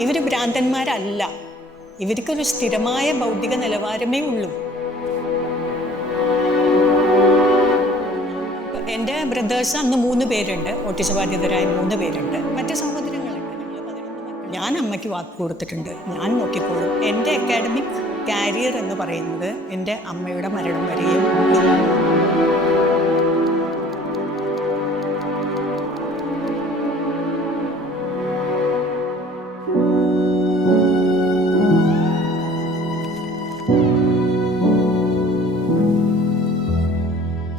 ഇവർ ഭ്രാന്തന്മാരല്ല. ഇവർക്കൊരു സ്ഥിരമായ ഭൗതിക നിലവാരമേ ഉള്ളൂ. എന്റെ ബ്രദേഴ്സ് അന്ന് മൂന്ന് പേരുണ്ട്. ഓട്ടിസ ബാധിതരായ മൂന്ന് പേരുണ്ട്. മറ്റു സഹോദരങ്ങളുണ്ട് ഞങ്ങൾ പതിനൊന്ന് ഞാൻ അമ്മയ്ക്ക് വാക്ക് കൊടുത്തിട്ടുണ്ട്. ഞാൻ നോക്കിക്കോളും. എന്റെ അക്കാഡമിക് കാരിയർ എന്ന് പറയുന്നത് എന്റെ അമ്മയുടെ മരണം വരെയും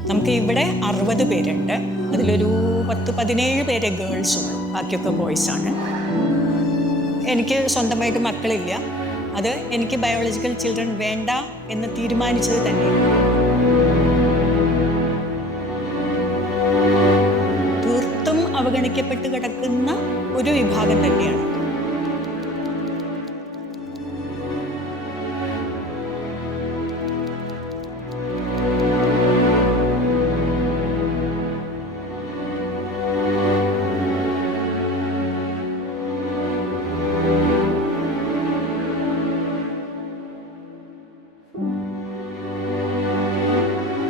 നമുക്ക് ഇവിടെ അറുപത് പേരുണ്ട്. അതിലൊരു പത്ത് പതിനേഴ് പേരെ ഗേൾസ് ഉള്ളൂ ബാക്കിയൊക്കെ ബോയ്സ് ആണ് എനിക്ക് സ്വന്തമായിട്ട് മക്കളില്ല. അത് എനിക്ക് ബയോളജിക്കൽ ചിൽഡ്രൻ വേണ്ട എന്ന് തീരുമാനിച്ചത് തന്നെ തീർത്തും അവഗണിക്കപ്പെട്ട് കിടക്കുന്ന ഒരു വിഭാഗം തന്നെയാണ്.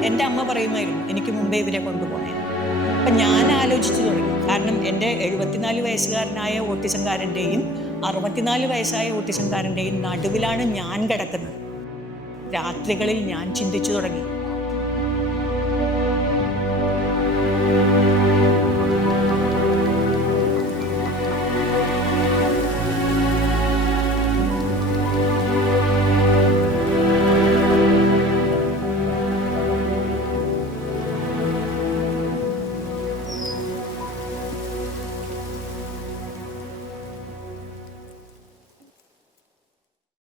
എന്റെ അമ്മ പറയുമായിരുന്നു എനിക്ക് മുമ്പേ ഇവരെ കൊണ്ടുപോകണേ അപ്പം ഞാൻ ആലോചിച്ചു തുടങ്ങി. കാരണം എന്റെ എഴുപത്തിനാല് വയസ്സുകാരനായ ഓട്ടിസംകാരന്റെയും അറുപത്തിനാല് വയസ്സായ ഓട്ടിസംകാരന്റെയും നടുവിലാണ് ഞാൻ കിടക്കുന്നത്. രാത്രികളിൽ ഞാൻ ചിന്തിച്ചു തുടങ്ങി.